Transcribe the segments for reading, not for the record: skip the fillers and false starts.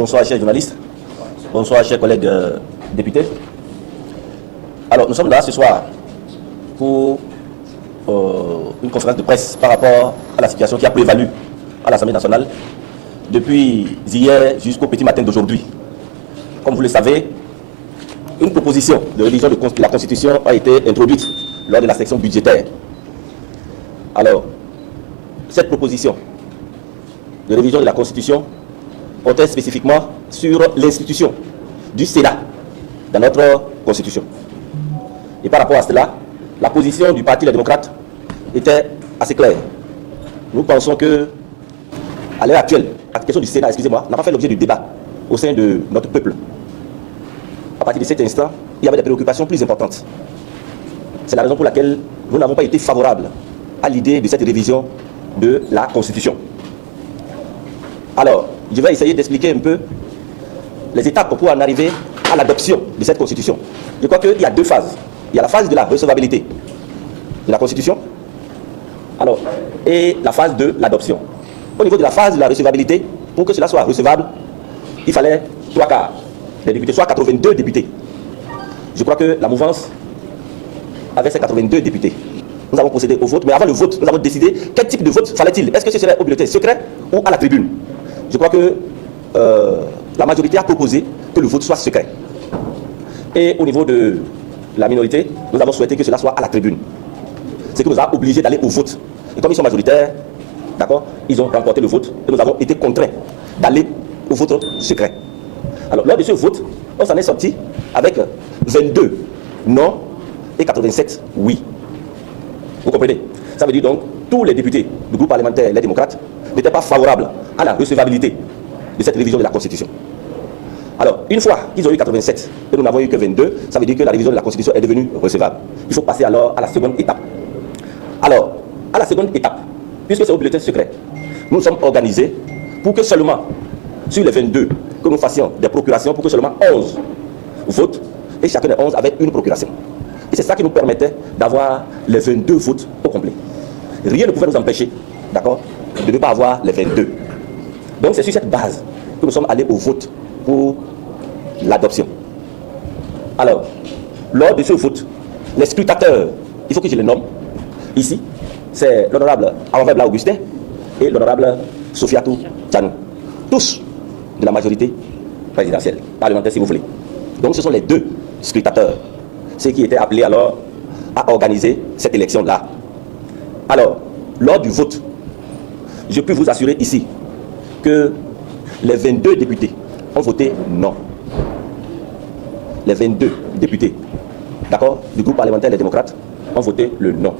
Bonsoir chers journalistes, bonsoir chers collègues députés. Alors nous sommes là ce soir pour une conférence de presse par rapport à la situation qui a prévalu à l'Assemblée nationale depuis hier jusqu'au petit matin d'aujourd'hui. Comme vous le savez, une proposition de révision de la Constitution a été introduite lors de la section budgétaire. Alors, cette proposition de révision de la Constitution portait spécifiquement sur l'institution du Sénat dans notre Constitution. Et par rapport à cela, la position du Parti des démocrates était assez claire. Nous pensons que, à l'heure actuelle, la question du Sénat, excusez-moi, n'a pas fait l'objet de débat au sein de notre peuple. À partir de cet instant, il y avait des préoccupations plus importantes. C'est la raison pour laquelle nous n'avons pas été favorables à l'idée de cette révision de la Constitution. Alors, je vais essayer d'expliquer un peu les étapes pour en arriver à l'adoption de cette Constitution. Je crois qu'il y a deux phases. Il y a la phase de la recevabilité de la Constitution, alors, et la phase de l'adoption. Au niveau de la phase de la recevabilité, pour que cela soit recevable, il fallait 3/4 des députés, soit 82 députés. Je crois que la mouvance avait ses 82 députés. Nous avons procédé au vote, mais avant le vote, nous avons décidé quel type de vote fallait-il. Est-ce que ce serait au bulletin secret ou à la tribune? Je crois que la majorité a proposé que le vote soit secret. Et au niveau de la minorité, nous avons souhaité que cela soit à la tribune. Ce qui nous a obligés d'aller au vote. Et comme ils sont majoritaires, d'accord, ils ont remporté le vote et nous avons été contraints d'aller au vote secret. Alors, lors de ce vote, on s'en est sorti avec 22 non et 87 oui. Vous comprenez? Ça veut dire donc tous les députés du groupe parlementaire Les Démocrates n'étaient pas favorables à la recevabilité de cette révision de la Constitution. Alors, une fois qu'ils ont eu 87 et nous n'avons eu que 22, ça veut dire que la révision de la Constitution est devenue recevable. Il faut passer alors à la seconde étape. Alors, à la seconde étape, puisque c'est au bulletin secret, nous sommes organisés pour que seulement, sur les 22, que nous fassions des procurations pour que seulement 11 votent et chacun des 11 avait une procuration. Et c'est ça qui nous permettait d'avoir les 22 votes au complet. Rien ne pouvait nous empêcher, d'accord, de ne pas avoir les 22. Donc c'est sur cette base que nous sommes allés au vote pour l'adoption. Alors, lors de ce vote, les scrutateurs, il faut que je les nomme ici, c'est l'honorable Awanvebla Augustin et l'honorable Sofiatou Tchanou. Tous de la majorité présidentielle, parlementaire si vous voulez. Donc ce sont les deux scrutateurs, ceux qui étaient appelés alors à organiser cette élection-là. Alors, lors du vote, je peux vous assurer ici que les 22 députés ont voté non. Les 22 députés, d'accord, du groupe parlementaire des démocrates ont voté le non.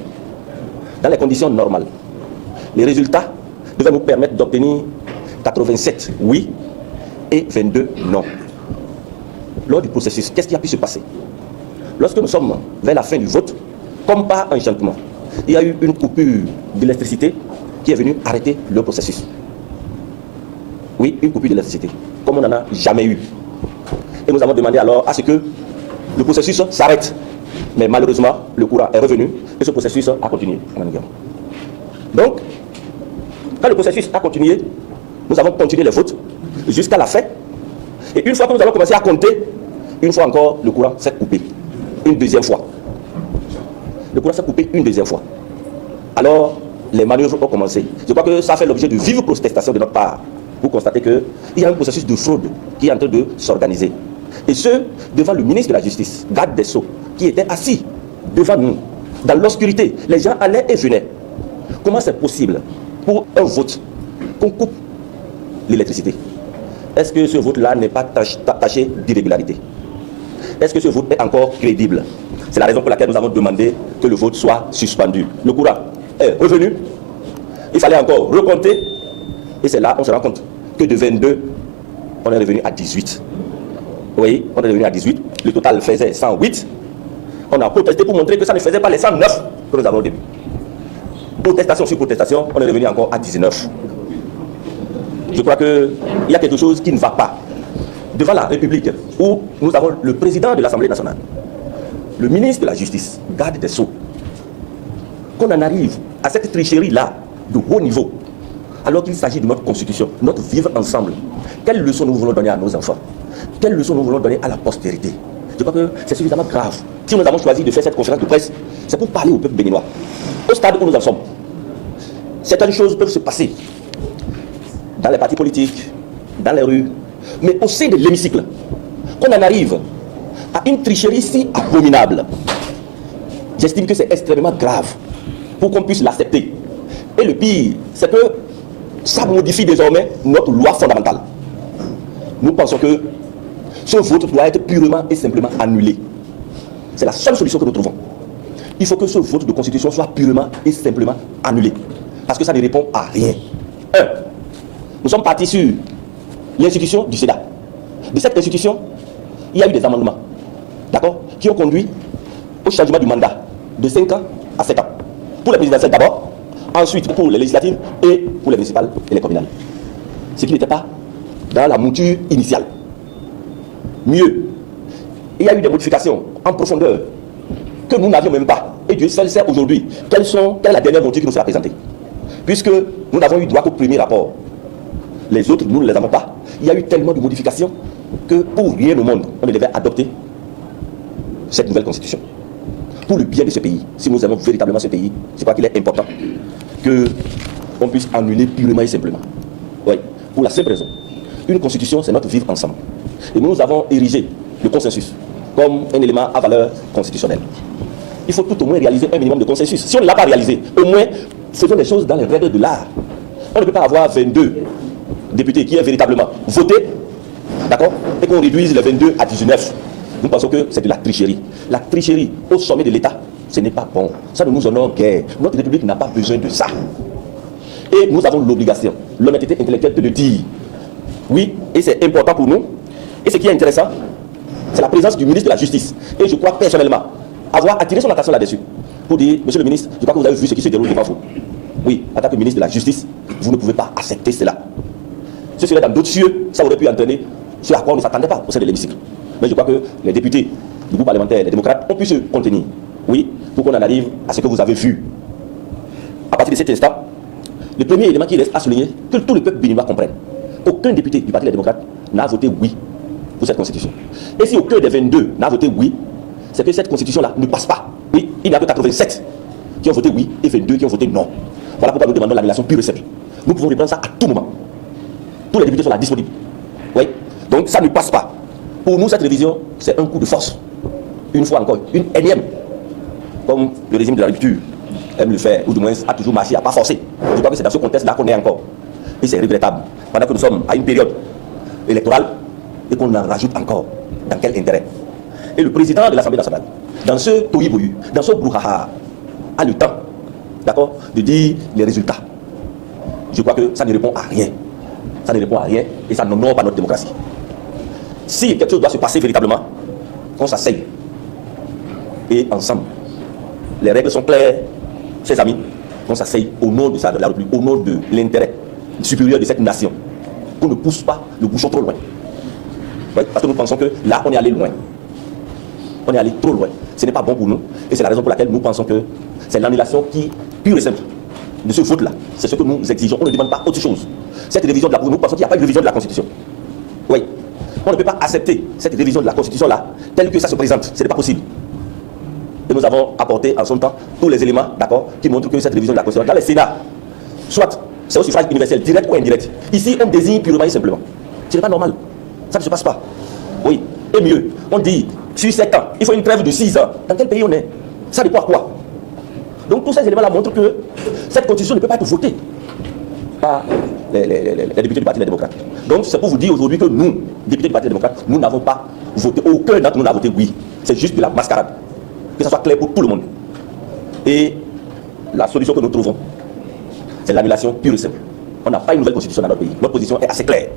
Dans les conditions normales, les résultats devaient nous permettre d'obtenir 87 oui et 22 non. Lors du processus, qu'est-ce qui a pu se passer? Lorsque nous sommes vers la fin du vote, comme par enchantement, il y a eu une coupure d'électricité qui est venue arrêter le processus. Oui, une coupure d'électricité, comme on n'en a jamais eu. Et nous avons demandé alors à ce que le processus s'arrête. Mais malheureusement, le courant est revenu et ce processus a continué. Donc, quand le processus a continué, nous avons continué les votes jusqu'à la fin. Et une fois que nous avons commencé à compter, une fois encore, le courant s'est coupé. Une deuxième fois. Le courant s'est coupé une deuxième fois. Alors, les manœuvres ont commencé. Je crois que ça fait l'objet de vives protestations de notre part. Vous constatez qu'il y a un processus de fraude qui est en train de s'organiser. Et ce, devant le ministre de la Justice, garde des Sceaux, qui était assis devant nous, dans l'obscurité. Les gens allaient et venaient. Comment c'est possible pour un vote qu'on coupe l'électricité? Est-ce que ce vote-là n'est pas taché d'irrégularité? Est-ce que ce vote est encore crédible? C'est la raison pour laquelle nous avons demandé que le vote soit suspendu. Le courant est revenu. Il fallait encore recompter. Et c'est là qu'on se rend compte que de 22, on est revenu à 18. Vous voyez, on est revenu à 18. Le total faisait 108. On a protesté pour montrer que ça ne faisait pas les 109 que nous avons au début. Protestation sur protestation, on est revenu encore à 19. Je crois qu'il y a quelque chose qui ne va pas. Devant la République, où nous avons le président de l'Assemblée nationale, le ministre de la Justice, garde des Sceaux, qu'on en arrive à cette tricherie-là de haut niveau, alors qu'il s'agit de notre constitution, notre vivre ensemble. Quelles leçons nous voulons donner à nos enfants? Quelles leçons nous voulons donner à la postérité? Je crois que c'est suffisamment grave. Si nous avons choisi de faire cette conférence de presse, c'est pour parler au peuple béninois. Au stade où nous en sommes, certaines choses peuvent se passer dans les partis politiques, dans les rues, mais au sein de l'hémicycle, qu'on en arrive à une tricherie si abominable. J'estime que c'est extrêmement grave pour qu'on puisse l'accepter. Et le pire, c'est que ça modifie désormais notre loi fondamentale. Nous pensons que ce vote doit être purement et simplement annulé. C'est la seule solution que nous trouvons. Il faut que ce vote de constitution soit purement et simplement annulé. Parce que ça ne répond à rien. Nous sommes partis sur l'institution du Sénat. De cette institution, il y a eu des amendements, d'accord, qui ont conduit au changement du mandat de 5 ans à 7 ans. Pour les présidentielles d'abord, ensuite pour les législatives et pour les municipales et les communales. Ce qui n'était pas dans la mouture initiale. Mieux, il y a eu des modifications en profondeur que nous n'avions même pas. Et Dieu seul sait aujourd'hui quelle est la dernière mouture qui nous sera présentée. Puisque nous n'avons eu droit qu'au premier rapport. Les autres, nous ne les avons pas. Il y a eu tellement de modifications que pour rien au monde, on devait adopter cette nouvelle constitution. Pour le bien de ce pays, si nous aimons véritablement ce pays, je crois qu'il est important qu'on puisse annuler purement et simplement. Oui, pour la simple raison. Une constitution, c'est notre vivre ensemble. Et nous avons érigé le consensus comme un élément à valeur constitutionnelle. Il faut tout au moins réaliser un minimum de consensus. Si on ne l'a pas réalisé, au moins faisons les choses dans les règles de l'art. On ne peut pas avoir 22 députés qui aient véritablement voté, d'accord, et qu'on réduise les 22 à 19. Nous pensons que c'est de la tricherie. La tricherie au sommet de l'État, ce n'est pas bon. Ça ne nous honore guère. Notre République n'a pas besoin de ça. Et nous avons l'obligation, l'honnêteté intellectuelle de le dire. Oui, et c'est important pour nous. Et ce qui est intéressant, c'est la présence du ministre de la Justice. Et je crois personnellement avoir attiré son attention là-dessus. Pour dire, monsieur le ministre, je crois que vous avez vu ce qui se déroule devant vous. Oui, en tant que ministre de la Justice, vous ne pouvez pas accepter cela. Ce serait dans d'autres cieux, ça aurait pu entraîner ce à quoi on ne s'attendait pas au sein de l'hémicycle. Mais je crois que les députés du groupe parlementaire, les démocrates, ont pu se contenir. Oui, pour qu'on en arrive à ce que vous avez vu. À partir de cet instant, le premier élément qui reste à souligner, que tout le peuple béninois comprenne. Aucun député du Parti des démocrates n'a voté oui pour cette constitution. Et si aucun des 22 n'a voté oui, c'est que cette constitution-là ne passe pas. Oui, il n'y a que 87 qui ont voté oui et 22 qui ont voté non. Voilà pourquoi nous demandons l'annulation pure et simple. Nous pouvons reprendre ça à tout moment. Tous les députés sont là disponibles. Oui, donc ça ne passe pas. Pour nous, cette révision, c'est un coup de force. Une fois encore, une énième. Comme le régime de la rupture aime le faire, ou du moins a toujours marché, à pas forcer. Je crois que c'est dans ce contexte-là qu'on est encore. Et c'est regrettable. Pendant que nous sommes à une période électorale, et qu'on en rajoute encore. Dans quel intérêt? Et le président de l'Assemblée nationale, dans ce tohu-bohu, dans ce brouhaha, a le temps, d'accord, de dire les résultats. Je crois que ça ne répond à rien. Ça ne répond à rien et ça n'honore pas notre démocratie. Si quelque chose doit se passer véritablement, qu'on s'asseye. Et ensemble, les règles sont claires, chers amis, qu'on s'asseye au nom de ça, de la République, au nom de l'intérêt supérieur de cette nation. Qu'on ne pousse pas le bouchon trop loin. Ouais, parce que nous pensons que là, on est allé loin. On est allé trop loin. Ce n'est pas bon pour nous. Et c'est la raison pour laquelle nous pensons que c'est l'annulation qui, pure et simple, de ce vote-là. C'est ce que nous exigeons. On ne demande pas autre chose. Cette révision de la Constitution, nous pensons qu'il n'y a pas de révision de la Constitution. Oui. On ne peut pas accepter cette révision de la Constitution-là telle que ça se présente. Ce n'est pas possible. Et nous avons apporté en son temps tous les éléments, d'accord, qui montrent que cette révision de la Constitution, dans les Sénats, soit c'est au suffrage universel, direct ou indirect. Ici, on désigne purement et simplement. Ce n'est pas normal. Ça ne se passe pas. Oui. Et mieux, on dit, sur 7 ans, il faut une trêve de 6 ans. Dans quel pays on est? Ça dépend à quoi? Donc tous ces éléments-là montrent que cette constitution ne peut pas être votée par les députés du Parti des démocrates. Donc c'est pour vous dire aujourd'hui que nous, députés du Parti des démocrates, nous n'avons pas voté, aucun d'entre nous n'a voté oui. C'est juste de la mascarade. Que ça soit clair pour tout le monde. Et la solution que nous trouvons, c'est l'annulation pure et simple. On n'a pas une nouvelle constitution dans notre pays. Notre position est assez claire.